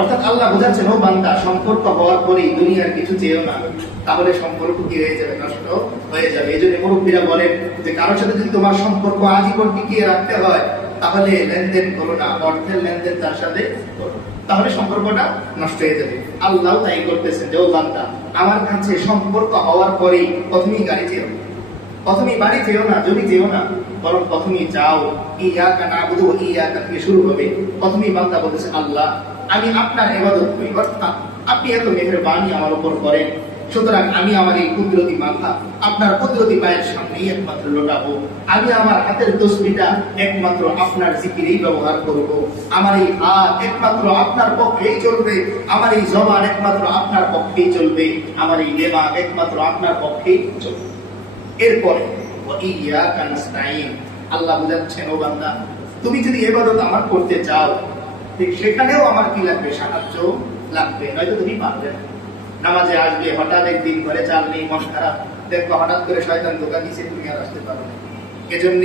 অর্থাৎ আল্লাহ বোঝাচ্ছেন, ও বান্দা, সম্পর্ক হওয়ার পরেই দুনিয়ার কিছু চেয়েও না, তাহলে সম্পর্ক কি হয়ে যাবে? নষ্ট হয়ে যাবে। এই জন্য মুরব্বীরা বলেন যে কারোর সাথে যদি তোমার সম্পর্ক আজীবন টিকিয়ে রাখতে হয়, তাহলে লেনদেন করো না, অর্থের লেনদেন তার সাথে করো, তাহলে সম্পর্কটা নষ্ট হয়ে যাবে। আল্লাহ তাই করতেছেন যে ও বান্দা, আমার কাছে সম্পর্ক হওয়ার পরেই প্রথমেই গাড়ি চেয়েও, প্রথমেই বাড়ি চেয়েও না, জমি চেয়েও না, বরং প্রথমেই চাও ইয়াকা নাবুদু ওয়া ইয়াকা থেকে শুরু হবে। প্রথমেই বান্দা বলতেছে, আল্লাহ আমি আপনার ইবাদত করি, অর্থাৎ আপনি এত মেহেরবানি আমার উপর করেন, সুতরাং আমি আমার এই কুদরতি মাথা আপনার কুদরতি পায়ের সামনেই একমাত্র লোটাবো। আমি আমার হাতের তসবিহটা একমাত্র আপনার জিকিরেই ব্যবহার করব। আমার এই হাত একমাত্র আপনার পক্ষেই চলবে, আমার এই জবান একমাত্র আপনার পক্ষেই চলবে, আমার এই দিমাগ একমাত্র আপনার পক্ষেই চলবে। এরপরে ওয়া ইয়াকা নাস্তাইন, আল্লাহ বুঝাচ্ছেন, ও বান্দা, তুমি যদি ইবাদত আমার করতে চাও, ঠিক সেখানেও আমার কি লাগবে? সাহায্য লাগবে, নয়তো তুমি পারবে না। নামাজে আসবে, হঠাৎ একদিন ঘরে চাল নেই, মন খারাপ, দেখো হঠাৎ করে শয়তান ধোঁকা দিয়েছে, তুমি আর আসতে পারবে না। এজন্য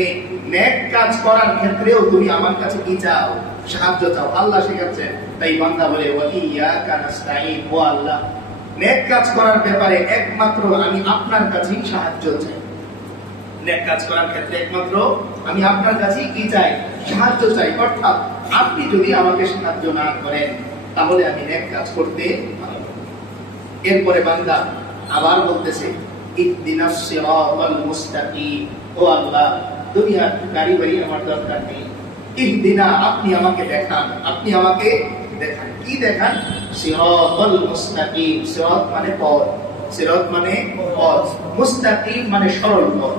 নেক কাজ করার ক্ষেত্রেও তুমি আমার কাছে কি চাও? সাহায্য চাও। আল্লাহ শেখাচ্ছেন, তাই বান্দা বলে ওয়া ইয়াকা নাস্তাইন, ও আল্লাহ, নেক কাজ করার ব্যাপারে একমাত্র আমি আপনার কাছেই সাহায্য চাই। নেক কাজ করার ক্ষেত্রে একমাত্র আমি আপনার কাছেই কি চাই? সাহায্য চাই। অর্থাৎ আপনি যদি আমাকে সাহায্য না করেন, তাহলে আমি নেক কাজ করতে পারব না। এরপরে বান্দা আবার বলতেছে, ইহদিনাস সিরাতাল মুস্তাকিম, ও আল্লাহ, দুনিয়ার গাড়ি বাড়ি আমার দরকার নেই, ইহদিনা, আপনি আমাকে দেখান, আপনি আমাকে দেখান। কি দেখান? সিরাতাল মুস্তাকিম, সিরাত মানে পথ, সিরাত মানে পথ, মুস্তাকিম মানে সরল পথ।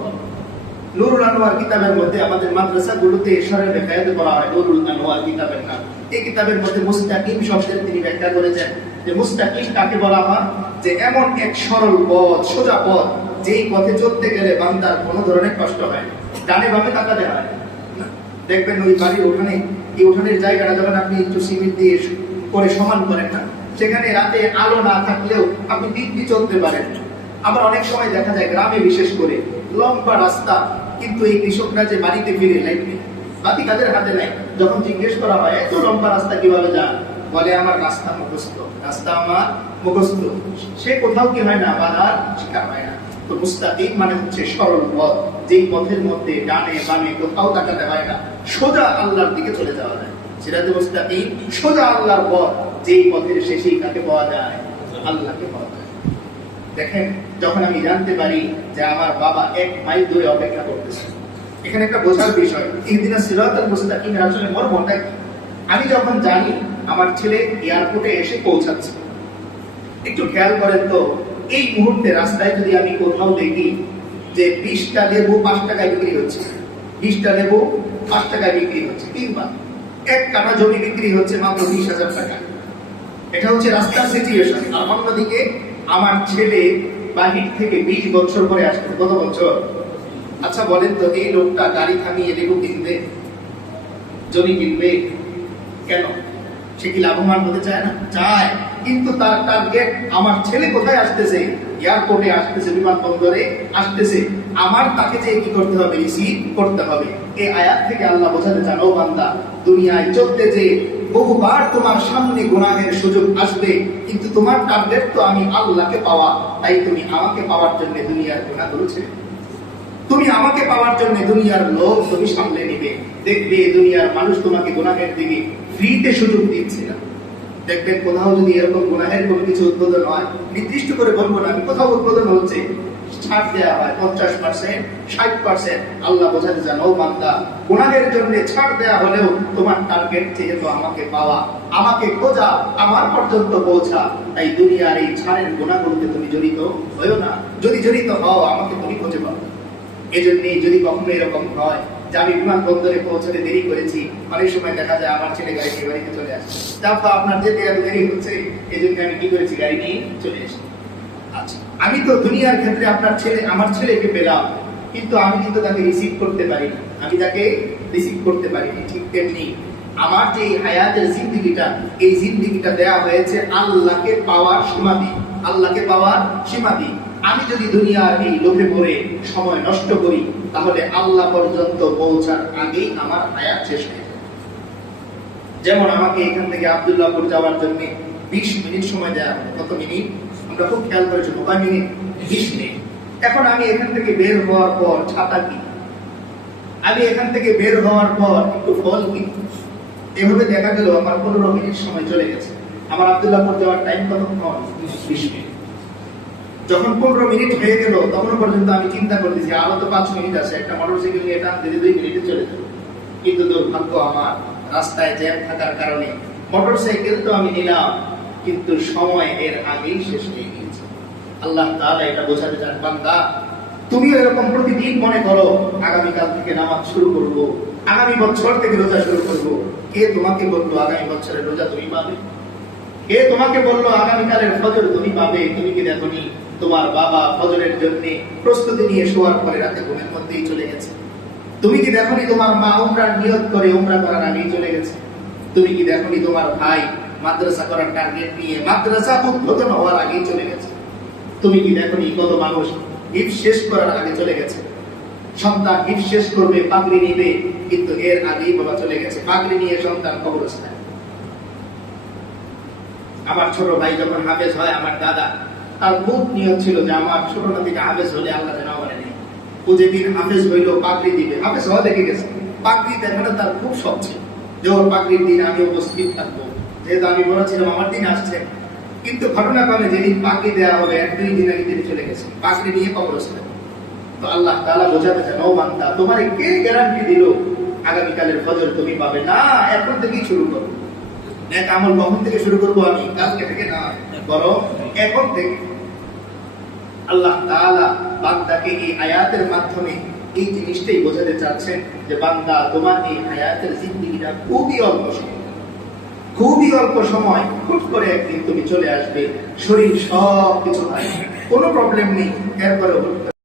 নুরুল আনোয়ার কিতাবের মধ্যে আমাদের মাদ্রাসাগুলোতে সরল ব্যাখ্যা করা হয় নুরুল আনোয়ার কিতাবের নাম। এই কিতাবের মধ্যে মুস্তাকিম শব্দের তিনি ব্যাখ্যা করেছেন যে মুস্তাকিম কাকে বলা হয়? যে এমন এক সরল পথ, সোজা পথ, যেই পথে চলতে গেলে বান্দার কোনো ধরনের কষ্ট হয় না, ডানে বামে তাকাতে হয় না। দেখবেন ওই বাড়ির ওখানে, এই উঠানের জায়গাটা যখন আপনি একটু সিমেন্ট দিয়ে করে সমান করেন না, সেখানে রাতে আলো না থাকলেও আপনি দিব্যি চলতে পারেন। আবার অনেক সময় দেখা যায় গ্রামে বিশেষ করে লম্বা রাস্তা, কিন্তু এই কৃষকরা যে বাড়িতে ফিরে লাইট নেই, বাতি তাদের হাতে নাই। যখন জিজ্ঞেস করা হয় এত লম্বা রাস্তা কিভাবে যান, বলে আমার রাস্তা মুখস্থ, রাস্তা আমার মুখস্থ। সে কোথাও কি হয় না, বাধার শিকার হয় না। তো মুস্তাকিম মানে হচ্ছে সরল পথ, যেই পথের মধ্যে ডানে বামে কোথাও তাকাতে হয় না, সোজা আল্লাহর দিকে চলে যাওয়া যায়। সিরাতে মুস্তাকিম, সোজা আল্লাহর পথ, যেই পথের শেষেই কাকে পাওয়া যায়? আল্লাহকে পাওয়া যায়। দেখেন, যখন আমি জানতে পারি যে আমার বাবা 1 মাইল দূরে অপেক্ষা করতেছে, এখানে একটা বোঝার বিষয়, ইহদিনাস সিরাতাল মুস্তাকিম আসলে মর্মটা কি? আমি যখন জানি আমার ছেলে এয়ারপোর্টে এসে পৌঁছাচ্ছে, একটু খেয়াল করেন তো, এই মুহূর্তে রাস্তায় যদি আমি কোথাও দেখি যে 20টা লেবু 5 টাকায় বিক্রি হচ্ছে, 20টা লেবু 5 টাকায় বিক্রি হচ্ছে, কিংবা 1 কাঠা জমি বিক্রি হচ্ছে মাত্র 20,000 টাকা, এটা হচ্ছে রাস্তার সিচুয়েশন। আর অন্যদিকে আমার ছেলে বাহির থেকে 20 বছর পরে আসছে, কত বছর? আচ্ছা বলেন তো, এই লোকটা গাড়ি থামিয়ে লেবু কিনবে, জমি কিনবে কেন? সে কি লাভবান হতে চায় না? চায়, কিন্তু তার টার্গেট আমার ছেলে কোথায় আসতেছে? এয়ারপোর্টে আসতেছে, বিমানবন্দরে আসতেছে, আমার তাকে যে কি করতে হবে? রিসিভ করতে হবে। এই আয়াত থেকে আল্লাহ বোঝাতে চান, ও বান্দা, দুনিয়ায় চলতে যে বহুবার তোমার সামনে গুনাহের সুযোগ আসবে, কিন্তু তোমার টার্গেট তো আমি আল্লাহকে পাওয়া, তাই তুমি আমাকে পাওয়ার জন্য দুনিয়ার গুনাহগুলো ছেড়ে, তুমি আমাকে পাওয়ার জন্য দুনিয়ার লোক তুমি সামলে নিবে। দেখবে দুনিয়ার মানুষ তোমাকে গুনাহের দিকে ফ্রিতে সুযোগ দিচ্ছে না। দেখবেন কোথাও যদি এরকম গুনাহের কোনো কিছু উদ্বোধন হয়, নির্দিষ্ট করে বলবো না, কোথাও উদ্বোধন হচ্ছে, ছাড় দেওয়া হয় 50%, 60%। আল্লাহ বোঝাতে চান, ও বান্দা, গুনাহের জন্য ছাড় দেওয়া হলেও তোমার টার্গেট যেহেতু আমাকে পাওয়া, আমাকে খোঁজা, আমার পর্যন্ত পৌঁছা, তাই দুনিয়ার এই ছাড়ের গুনাহগুলোতে তুমি জড়িত হয়েও না। যদি জড়িত হও, আমাকে তুমি খুঁজে পাও। এই জন্যই যদি কখনো এরকম হয় যে আমি বিমানবন্দরে পৌঁছতে দেরি করেছি, অনেক সময় দেখা যায় আমার ছেলে গাড়ি নিয়ে বাড়িতে চলে আসে, তারপর আপনার যেতে এত দেরি হচ্ছে, এই জন্য আমি কি করেছি? গাড়ি নিয়ে চলে এসেছি। আচ্ছা, আমি তো দুনিয়ার ক্ষেত্রে আপনার ছেলে, আমার ছেলেকে পেলাম, কিন্তু আমি কিন্তু তাকে রিসিভ করতে পারিনি, আমি তাকে রিসিভ করতে পারিনি। ঠিক তেমনি আমার যে হায়াতের জিন্দেগিটা, এই জিন্দেগিটা দেয়া হয়েছে আল্লাহকে পাওয়ার সীমাদি, আল্লাহকে পাওয়ার সীমাদি। আমি যদি দুনিয়ার এই লোভে পড়ে সময় নষ্ট করি, তাহলে আল্লাহ পর্যন্ত পৌঁছার আগেই আমার হায়াত শেষ হয়ে যাবে। যেমন আমাকে এখান থেকে আব্দুল্লাহপুর যাওয়ার জন্য 20 মিনিট সময় দেওয়া হবে। কত মিনিট? আমরা খুব খেয়াল করেছি, কয় মিনিট? 20 মিনিট। এখন আমি এখান থেকে বের হওয়ার পর ছাতা কিনি, আমি এখান থেকে বের হওয়ার পর একটু ফল কিনি, এভাবে দেখা গেল আমার 15 মিনিট সময় চলে গেছে। আমার আব্দুল্লাহপুর যাওয়ার টাইম কতক্ষণ? 20 মিনিট। যখন 15 মিনিট হয়ে গেল তখন পর্যন্ত আমি চিন্তা করতেছি আরো তো 5 মিনিট আছে, একটা মোটরসাইকেল নিয়ে টানতে 2 মিনিটে চলে যাবে। কিন্তু দুর্ভাগ্য আমার, রাস্তায় জ্যাম থাকার কারণে মোটরসাইকেল তো আমি নিলাম, কিন্তু সময় এর আগেই শেষ হয়ে গিয়েছে। আল্লাহ তাআলা এটা বোঝাতে চান, বান্দা তুমিও এরকম প্রতিদিন মনে করো আগামীকাল থেকে নামাজ শুরু করব, আগামী বছর থেকে রোজা শুরু করব। কে তোমাকে বললো আগামী বছরের রোজা তুমি পাবে? কে তোমাকে বললো আগামীকালের ফজর তুমি পাবে? তুমি কি দেখোনি তোমার বাবা ফজরের জন্য প্রস্তুতি নিয়ে শোয়ার পরে রাতে ঘুমের মধ্যেই চলে গেছে? তুমি কি দেখোনি তোমার মা উমরার নিয়ত করে উমরা করার আগেই চলে গেছে? তুমি কি দেখোনি তোমার ভাই মাদ্রাসা করার টার্গেট নিয়ে মাদ্রাসা উদ্বোধন হওয়ার আগেই চলে গেছে? তুমি কি দেখোনি কত মানুষ হিফজ শেষ করার আগে চলে গেছে? সন্তান হিফজ শেষ করবে, পাগড়ি নিবে, কিন্তু এর আগেই বাবা চলে গেছে। পাগড়ি নিয়ে সন্তান কবরস্থানে। আমার ছোট ভাই যখন হাফেজ হয়, আমার দাদা তার খুব নিয়ত ছিল যে আমার ছোট নাতিটা হাফেজ হলে আল্লাহ যেন আমার নেই। ও যেদিন হাফেজ হইলো পাগড়ি দিবে, হাফেজ হওয়া দেখে গেছে, পাগড়ি দেখাটা তার খুব শখ ছিল যে ওর পাগড়ির দিন আমি উপস্থিত থাকবো, যেহেতু আমি বলেছিলাম আমার দিন আসছে। কিন্তু ঘটনাক্রমে যেদিন পাগড়ি দেওয়া হবে 1-2 দিন আগে তিনি চলে গেছেন পাগড়ি নিয়ে কবরস্থানে। তো আল্লাহ তাআলা বোঝাতে চান, ও বান্দা তোমারে কে গ্যারান্টি দিল আগামীকালের ফজর তুমি পাবে? না, এখন থেকেই শুরু করো। নেক আমল কখন থেকে শুরু করবো? আমি কালকে থেকে না, বরং এখন থেকে। আল্লাহ তাআলা বান্দাকে এই আয়াতের মাধ্যমে এই জিনিসটাই বোঝাতে চাচ্ছেন যে বান্দা তোমার এই হায়াতের জিন্দেগিটা খুবই অল্প সময়, খুবই অল্প সময়। হুট করে একদিন তুমি চলে আসবে, শরীর সব কিছু হয়, কোনো প্রবলেম নেই, এরপরে